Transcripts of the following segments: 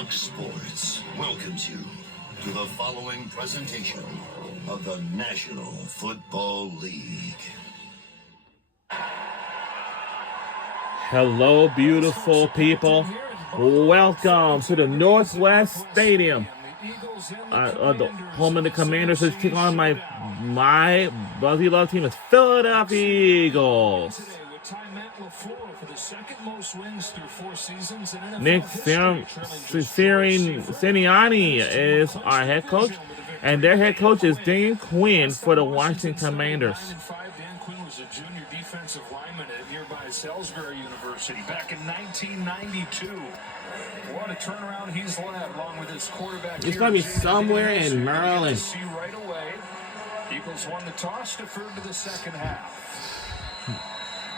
Fox Sports welcomes you to the following presentation of the National Football League. Hello, beautiful people. Welcome to the Northwest Stadium. The home of the Commanders is taking on my Buzzy Love team is Philadelphia Eagles. Nick Sirianni is our head coach, and their head coach is Dan Quinn for the Washington Commanders. Dan Quinn was a junior defensive lineman at nearby Salisbury University back in 1992. What a turnaround he's led, along with his quarterback. It's going to be somewhere in Maryland. See right away. Eagles won the toss, deferred to the second half.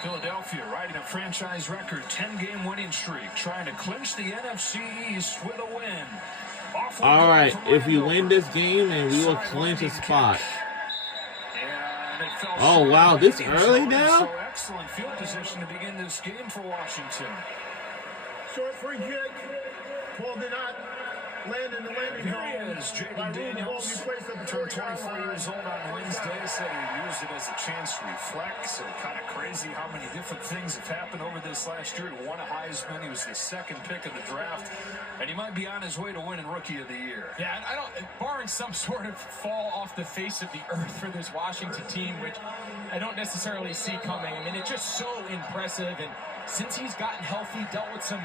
Philadelphia riding a franchise record 10-game winning streak, trying to clinch the NFC East with a win. All right, if you win this game, then we will clinch a spot. Oh, wow, this early now? So excellent field position to begin this game for Washington. Short free kick. Ball did not land in the landing zone. Here he is, Jaden Daniels. Turned 24 years old on Wednesday. Said he used it as a chance to reflect. So kind of crazy how many different things have happened over this last year. He won a Heisman. He was the second pick of the draft. And he might be on his way to winning Rookie of the Year. Yeah, I don't, barring some sort of fall off the face of the earth for this Washington team, which I don't necessarily see coming. I mean, it's just so impressive. And since he's gotten healthy, dealt with some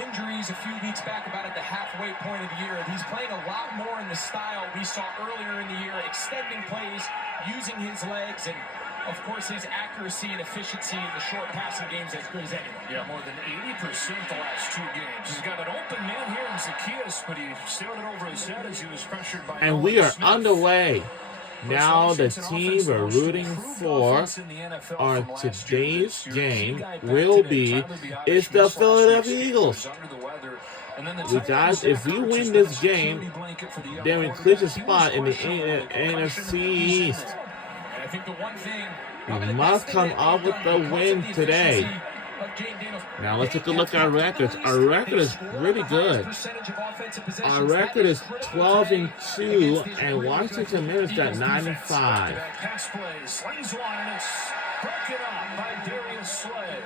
injuries a few weeks back, about at the halfway point of the year. He's playing a lot more in the style we saw earlier in the year, extending plays, using his legs, and of course his accuracy and efficiency in the short passing game is as good as anyone. Yeah, more than 80% the last two games. He's got an open man here in Zacchaeus, but he sailed it over his head as he was pressured by And we are underway. Now the team we're rooting for on today's game will be it's the Philadelphia Eagles. Guys, if we win this game, then we clinch a spot in the NFC East. We must come up with the win today. Now let's take a look at our records. Our record is really good. Our record is 12-2, and Washington Commanders got 95. Pass play, slings one, and it's broken up by Darius Slay.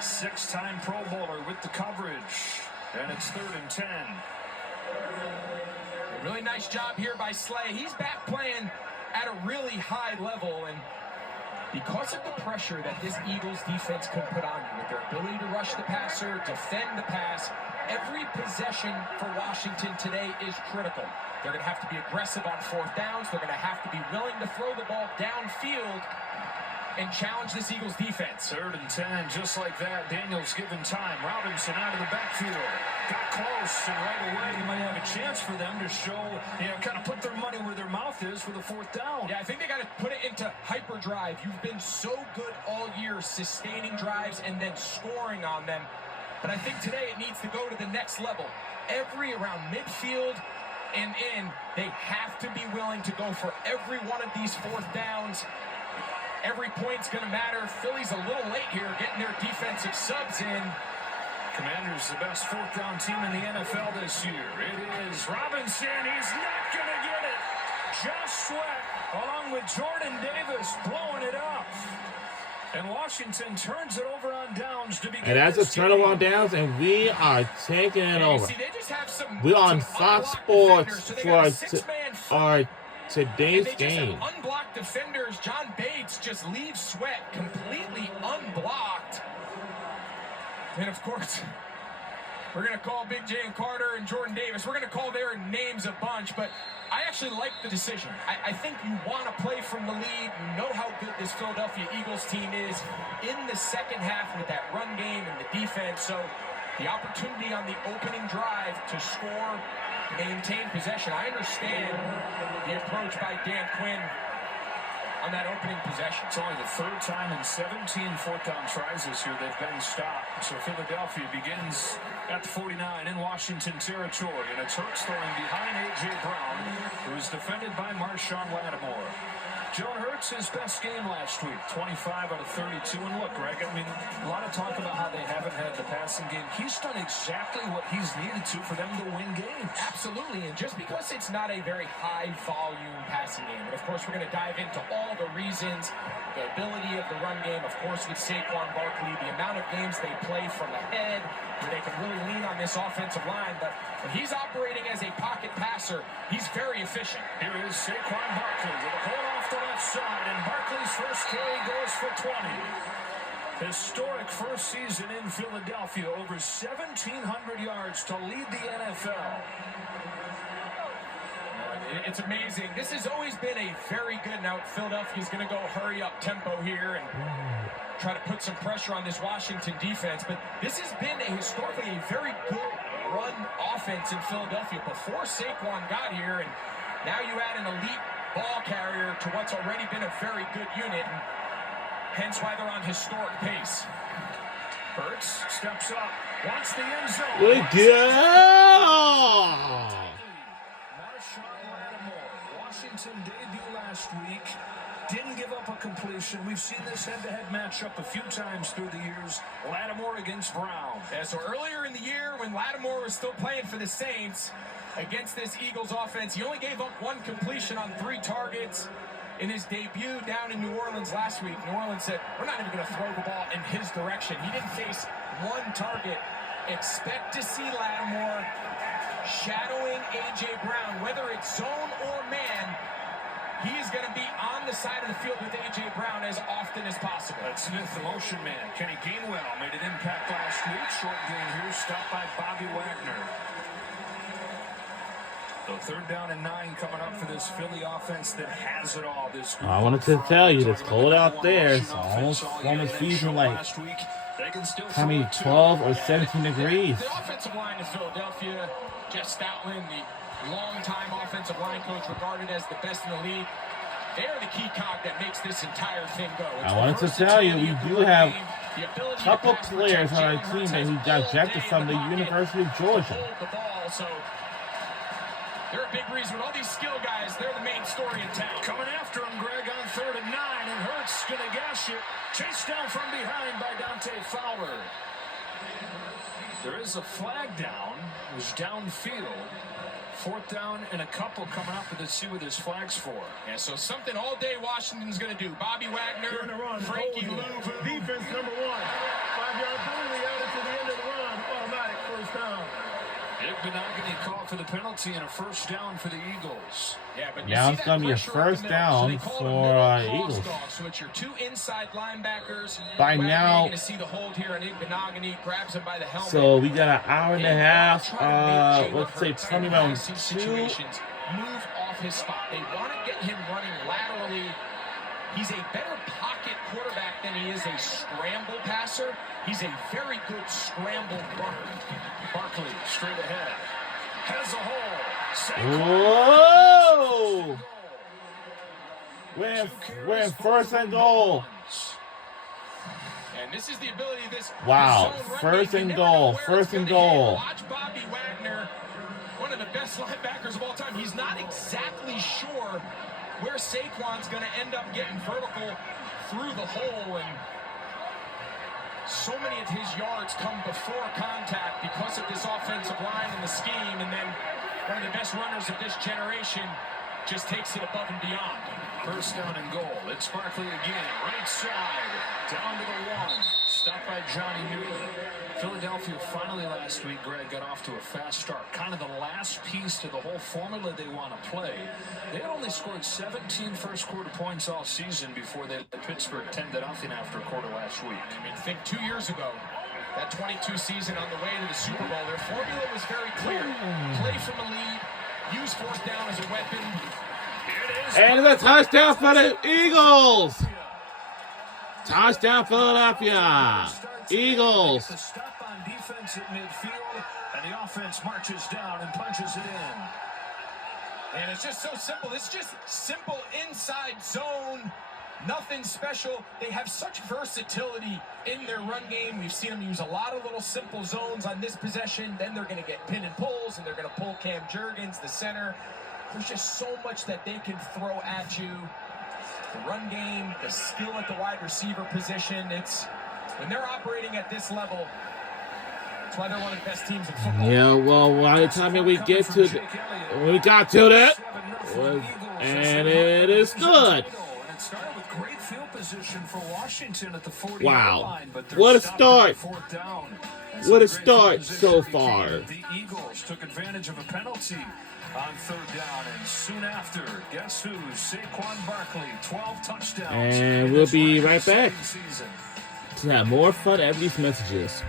Six-time Pro Bowler with the coverage, and it's 3rd and 10. A really nice job here by Slay. He's back playing at a really high level, and because of the pressure that this Eagles defense can put on you with their ability to rush the passer, defend the pass, every possession for Washington today is critical. They're going to have to be aggressive on fourth downs. They're going to have to be willing to throw the ball downfield and challenge this Eagles defense. 3rd and 10, just like that. Daniels given time. Robinson out of the backfield. Got close, and right away you might have a chance for them to show, kind of put their money where their mouth is for the 4th down. Yeah, I think they got to put it into hyperdrive. You've been so good all year sustaining drives and then scoring on them. But I think today it needs to go to the next level. Around midfield and in, they have to be willing to go for every one of these 4th downs. Every point's going to matter. Philly's a little late here getting their defensive subs in. Commanders the best 4th down team in the NFL this year. It is Robinson. He's not going to get it. Josh Sweat along with Jordan Davis blowing it up. And Washington turns it over on downs to begin. And that's a turnover on downs, and we are taking it over. We're on Fox Sports for our today's game. Unblocked defenders. John Bates just leaves Sweat completely unblocked. And of course, we're going to call Big J and Carter and Jordan Davis. We're going to call their names a bunch, but I actually like the decision. I think you want to play from the lead. You know how good this Philadelphia Eagles team is in the second half with that run game and the defense. So the opportunity on the opening drive to score, maintain possession. I understand the approach by Dan Quinn on that opening possession. It's only the 3rd time in 17 4th down tries this year they've been stopped. So Philadelphia begins at the 49 in Washington territory, and it's Hurts throwing behind A.J. Brown, who is defended by Marshawn Lattimore. Jalen Hurts, his best game last week, 25 out of 32. And look, Greg, I mean, a lot of talk about how they haven't had the passing game. He's done exactly what he's needed to for them to win games. Absolutely, and just because it's not a very high-volume passing game, and of course we're going to dive into all the reasons, the ability of the run game, of course with Saquon Barkley, the amount of games they play from ahead, where they can really lean on this offensive line, but when he's operating as a pocket passer, he's very efficient. Here is Saquon Barkley with a hold off the left side, and Barkley's first carry goes for 20. Historic first season in Philadelphia, over 1,700 yards to lead the NFL. It's amazing. This has always been a very good, now Philadelphia's going to go hurry up tempo here and try to put some pressure on this Washington defense, but this has been historically a very good run offense in Philadelphia before Saquon got here, and now you add an elite ball carrier to what's already been a very good unit, and hence why they're on historic pace. Hurts steps up, wants the end zone. Good go! Marshawn Lattimore, Washington debut last week. Didn't give up a completion. We've seen this head-to-head matchup a few times through the years. Lattimore against Brown. Yeah, so earlier in the year when Lattimore was still playing for the Saints against this Eagles offense, he only gave up one completion on 3 targets in his debut down in New Orleans last week. New Orleans said, we're not even going to throw the ball in his direction. He didn't face one target. Expect to see Lattimore shadowing A.J. Brown, whether it's zone or man. He is going to be on the side of the field with A.J. Brown as often as possible. That's Smith, the motion man. Kenny Gainwell made an impact last week. Short gain here, stopped by Bobby Wagner. So 3rd down and 9 coming up for this Philly offense that has it all. This I wanted to tell you, it's cold out there. It's almost feeling like, I mean, 12 or 17 degrees. The offensive line of Philadelphia, Jeff Stoutland, the longtime offensive line coach, regarded as the best in the league. They are the key cog that makes this entire thing go. I wanted to tell you, we do have a couple players on our team that he got drafted from the University of Georgia. So they're a big reason. With all these skill guys, they're the main story in town. Coming after him, Greg, on 3rd and 9, and Hurts gonna gash it. Chased down from behind by Dante Fowler. There is a flag down. It was downfield. 4th down and a couple coming up, but let's see what this flag's for. Yeah, so something all day Washington's going to do. Bobby Wagner, Frankie Louvu. Defense number 1. 5-yard penalty added to the end of the run. Automatic first down. Benogany called for the penalty and a first down for the Eagles. Yeah, but now it's going to be a first down for Eagles. So it's your 2 inside linebackers. By now, you're going to see the hold here, and Benogany grabs him by the helmet. So we got an hour and a half, let's say 20 minutes. Situations move off his spot. They want to get him running laterally. He's a better pocket quarterback than he is a scramble passer. He's a very good scramble runner. Barkley straight ahead. Has a hole. Whoa! We're in 1st and goal. And this is the ability of this. Wow, 1st and goal. 1st and goal. Watch Bobby Wagner, one of the best linebackers of all time. He's not exactly sure where Saquon's going to end up getting vertical through the hole, and so many of his yards come before contact because of this offensive line and the scheme, and then one of the best runners of this generation just takes it above and beyond. 1st down and goal. It's Barkley again. Right side. Down to the 1. Stopped by Johnny Newton. Philadelphia finally last week, Greg, got off to a fast start. Kind of the last piece to the whole formula they want to play. They had only scored 17 first-quarter points all season before they let Pittsburgh 10-0 after a quarter last week. I mean, think 2 years ago, that 22 season on the way to the Super Bowl, their formula was very clear. Play from the lead, use 4th down as a weapon. And it's a touchdown for the Eagles. Touchdown, Philadelphia. Eagles. The stop on defense at midfield, and the offense marches down and punches it in. And it's just so simple. It's just simple inside zone. Nothing special. They have such versatility in their run game. We've seen them use a lot of little simple zones on this possession. Then they're going to get pin and pulls, and they're going to pull Cam Jurgens, the center. There's just so much that they can throw at you. the run game, the skill at the wide receiver position. It's when they're operating at this level, that's why they're one of the best teams in football. Yeah, well, by the time we get to we got to that, and it is good. It started with great field position for Washington at the 40-yard Wow. line, but they're What a stopped start. on fourth down. And What a some great start field so position far. became The Eagles took advantage of a penalty on third down, and soon after, guess who? Saquon Barkley, 12 touchdowns. And in we'll his be first right back season. to have more fun after these messages.